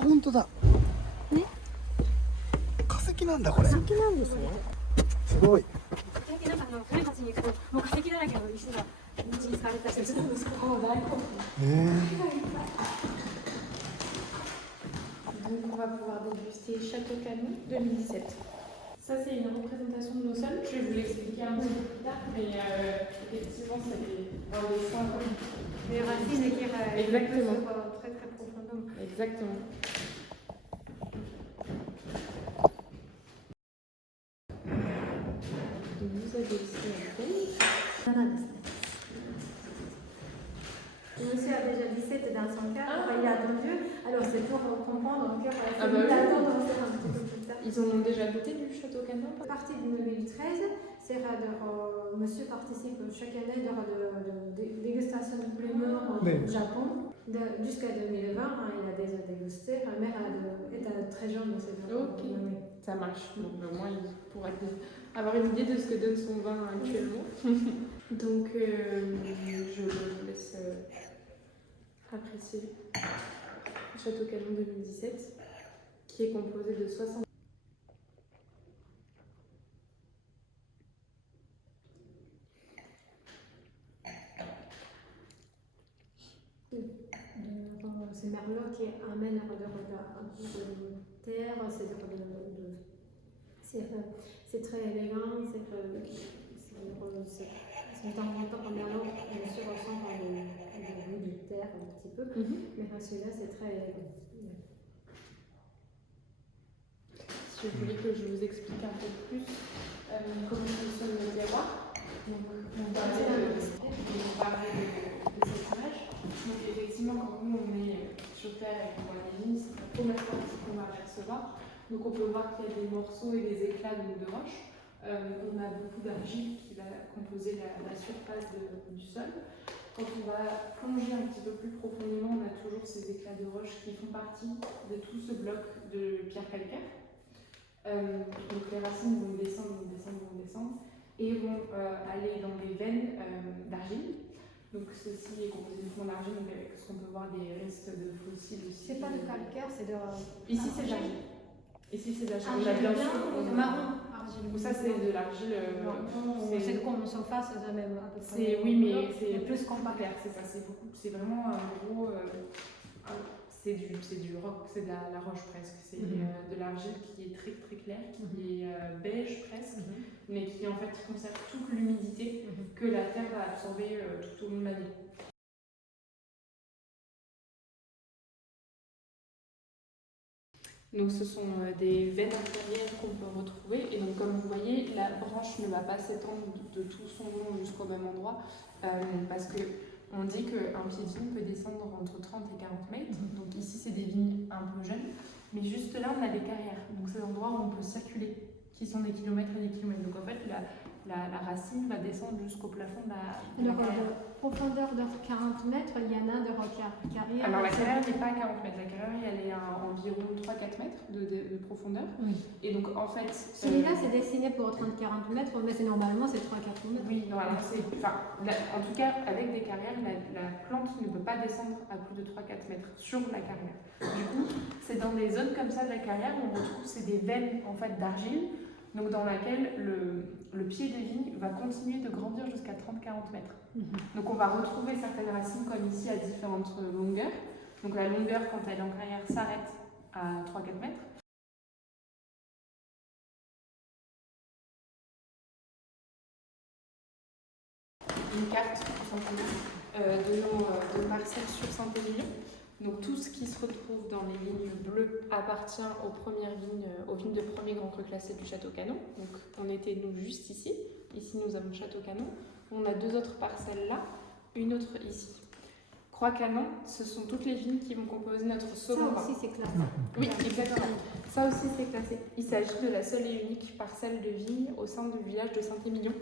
本当だ。ね。化石なんだこれ。化石なんですね。すごい。最近なんか古い町に行くともう化石だらけの石が道に使われたりするんですけど、大好き。Donc on va pouvoir déguster Château Canon 2017. Ça c'est une représentation de nos sols, je vais vous l'expliquer un petit peu plus tard, mais effectivement c'est un dessin. Les racines qui Exactement. Très très profondément. Exactement. Donc vous avez ici la bouteille. 7ですね。Monsieur a déjà 17 dans son cœur, il a attendu. Alors c'est pour comprendre en cœur, Ah bah oui. d'attendre un petit peu plus tard. Ils en ont déjà goûté du Château Canon? Partie de 2013, c'est monsieur participe chaque année de dégustation de primeurs au Japon. Jusqu'à 2020, il a déjà dégusté. Ma mère est très jeune, c'est Ok, ça marche. Donc au moins il pourra avoir une idée de ce que donne son vin actuellement. Donc je vous laisse apprécier Château Canon 2017 qui est composé de 60. C'est Merlot qui amène de terre, c'est très élégant, c'est de temps en temps Merlot, bien sûr, ressent le goût de terre un petit peu, mais celui-là c'est très élégant. Si vous voulez que je vous explique un peu plus comment fonctionne le terroir, donc on parlait de cette image. Donc effectivement, quand nous on est sur terre et qu'on voit les vignes, c'est la première partie qu'on va apercevoir. Donc on peut voir qu'il y a des morceaux et des éclats de roche. On a beaucoup d'argile qui va composer la surface du sol. Quand on va plonger un petit peu plus profondément, on a toujours ces éclats de roche qui font partie de tout ce bloc de pierre calcaire. Donc les racines vont descendre et vont aller dans des veines d'argile. Donc ceci est composé uniquement d'argile, donc avec ce qu'on peut voir des restes de fossiles aussi. C'est pas de calcaire, c'est de... Ici c'est de l'argile. Ici c'est de l'argile. On a bien sûr marron. Ou ça c'est de l'argile. C'est comme une surface de même à peu près. Oui, mais c'est plus compact. C'est ça, c'est vraiment un gros. C'est du roc, c'est de la roche presque. C'est de l'argile qui est très très claire, qui est beige presque, mais qui en fait conserve toute l'humidité que la terre va absorber tout au long de l'année. Donc ce sont des veines inférieures qu'on peut retrouver, et donc comme vous voyez, la branche ne va pas s'étendre de tout son long jusqu'au même endroit, parce que on dit qu'un pied de vigne peut descendre entre 30 et 40 mètres. Donc ici c'est des vignes un peu jeunes, mais juste là on a des carrières, donc c'est l'endroit où on peut circuler, qui sont des kilomètres et des kilomètres. Donc en fait la racine va descendre jusqu'au plafond de la carrière. Profondeur de 40 mètres, il y en a de carrière. Alors la carrière n'est pas à 40 mètres, la carrière elle est à environ 3-4 mètres de profondeur. Oui. Et donc en fait... Celui-là c'est dessiné pour 30-40 mètres, mais normalement c'est 3-4 mètres. Oui, normalement c'est... en tout cas avec des carrières, la plante ne peut pas descendre à plus de 3-4 mètres sur la carrière. Du coup, c'est dans des zones comme ça de la carrière où on retrouve des veines en fait d'argile, donc dans laquelle le pied des vignes va continuer de grandir jusqu'à 30-40 mètres. Donc on va retrouver certaines racines comme ici à différentes longueurs. Donc la longueur quand elle est en carrière s'arrête à 3-4 mètres. Une carte tout simplement de nos parcelles sur Saint-Émilion. Donc tout ce qui se retrouve dans les lignes bleues appartient aux vignes de premier grand cru classé du Château Canon. Donc on était nous juste ici. Ici nous avons Château Canon. On a deux autres parcelles là, une autre ici. Croix Canon, ce sont toutes les vignes qui vont composer notre second vin. Ça aussi c'est classé. Oui, exactement. Ça aussi c'est classé. Il s'agit de la seule et unique parcelle de vigne au sein du village de Saint-Émilion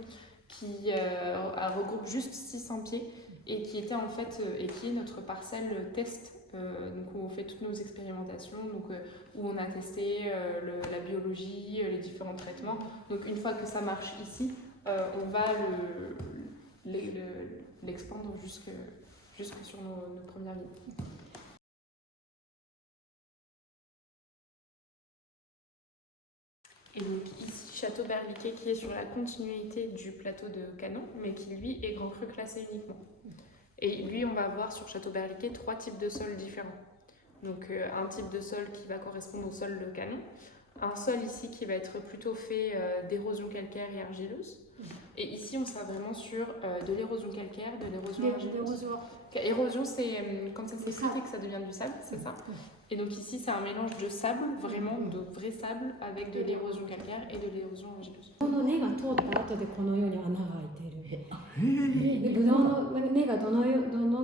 qui regroupe juste 600 pieds et qui était en fait et qui est notre parcelle test. Donc où on fait toutes nos expérimentations, donc où on a testé la biologie, les différents traitements. Donc une fois que ça marche ici, on va l'expandre jusque sur nos premières vignes. Et donc ici, Château Berliquet qui est sur la continuité du plateau de Canon, mais qui lui est Grand Cru classé uniquement. Et lui, on va voir sur Château Berliquet 3 types de sols différents. Donc un type de sol qui va correspondre au sol de Canon, un sol ici qui va être plutôt fait d'érosion calcaire et argileuse. Et ici, on sera vraiment sur de l'érosion calcaire, de l'érosion argileuse. Érosion, c'est quand ça s'effrite et que ça devient du sable, c'est ça. Et donc ici, c'est un mélange de sable, vraiment de vrai sable, avec de l'érosion calcaire et de l'érosion argileuse. この根が通った後でこのように穴が開いている。でブドウの根がどの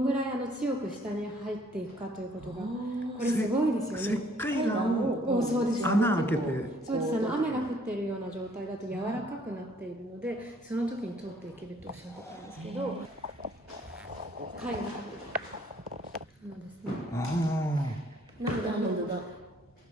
ぐらい強く下に入っていくかということがこれすごいですよね。石灰岩をそうです穴開けて。そうです。雨が降っているような状態だと柔らかくなっているので、その時に通っていけるとおっしゃってたんですけど、貝が入っているのですね。なので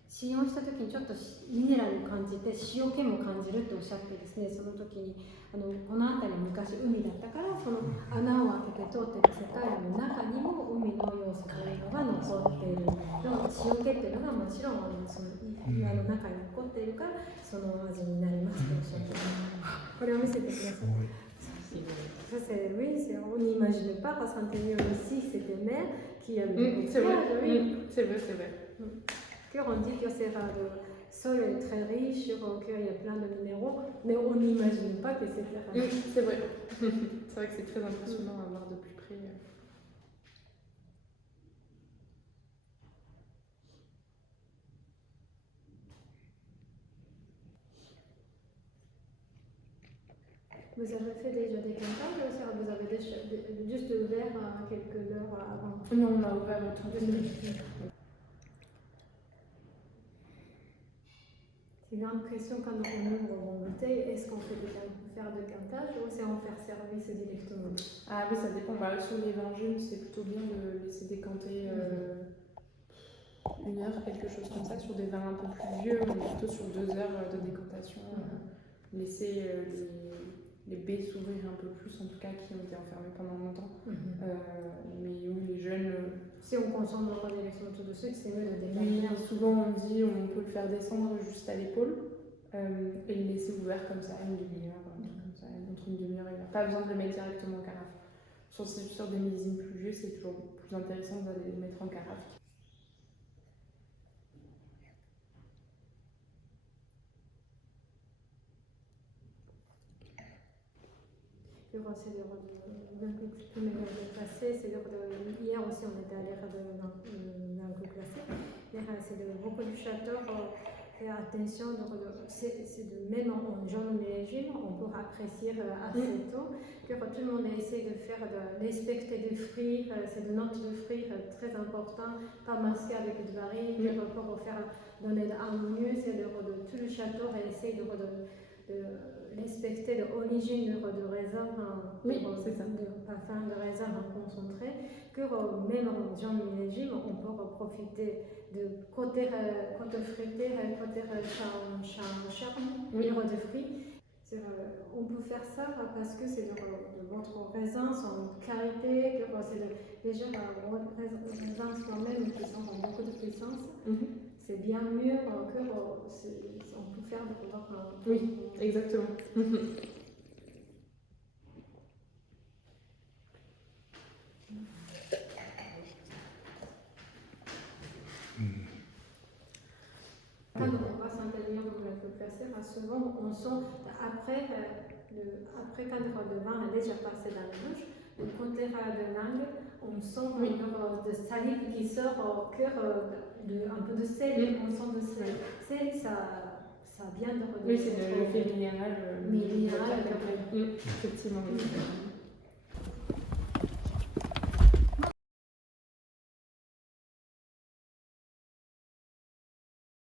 使用した時にちょっとミネラルを感じて塩気も感じるっておっしゃってですね、その時にこの辺り昔海だったからその穴を開けて通っている世界の中にも海の要素というのが残っている。でも塩気っていうのがもちろんその岩の中に残っているからその味になりますとおっしゃっています。これを見せてください。Ça c'est oui, on n'imagine pas parce qu'on était ici, c'était mer qui avait c'est vrai, c'est vrai, c'est vrai. On dit que c'est le sol est très riche, qu'il y a plein de minéraux, mais on n'imagine pas que c'est très riche. C'est vrai. C'est vrai que c'est très impressionnant à voir de plus près. Vous avez fait déjà des comptages ou vous avez juste ouvert quelques heures avant? Non, on a ouvert tout de suite. C'est une grande question quand on ouvre une bouteille, est-ce qu'on fait faire de cantage ou c'est en faire service directement? Ah oui, ça dépend. Bah, sur l'évangile, c'est plutôt bien de laisser décanter 1 heure, quelque chose comme ça. Sur des vins un peu plus vieux, on est plutôt sur 2 heures de décantation. Laisser les baies s'ouvrir un peu plus, en tout cas, qui ont été enfermées pendant longtemps. Mais oui, les jeunes... Si on consomme dans la direction tout de suite, c'est mieux de décanter. Oui, souvent on dit on peut le faire descendre juste à l'épaule et le laisser ouvert comme ça, une demi-heure, entre une demi-heure et une heure. Pas besoin de le mettre directement en carafe. Sur des millésimes plus vieux, c'est toujours plus intéressant de les mettre en carafe. C'est le classé, c'est hier aussi on était allé d'un coup classé. C'est beaucoup de châteaux. Attention, c'est de même en jaune régime, on peut apprécier assez tôt que tout le monde essaie de faire de respecter des fruits, c'est de notes de fruits très important, pas masquer avec du baril, pour faire donner harmonieux, c'est de tout le château essaie de respecter l'origine de raisin, de parfum de raisin concentré, que même en jaune régime, on peut profiter de côté fruité, côté charme, de fruits. On peut faire ça parce que c'est votre raisin, son qualité, que c'est déjà les raisins soi-même qui sont en beaucoup de puissance. C'est bien mieux que on peut faire de votre... Oui, exactement. Quand on passe un atelier où on peut placer, souvent on sent après quand le vin a déjà passé dans la bouche, le côté de langue, on sent de salive qui sort au cœur, un peu de sel, on sent de sel. Sel, ça vient de... Oui, c'est l'effet minéral. Minéral. Effectivement.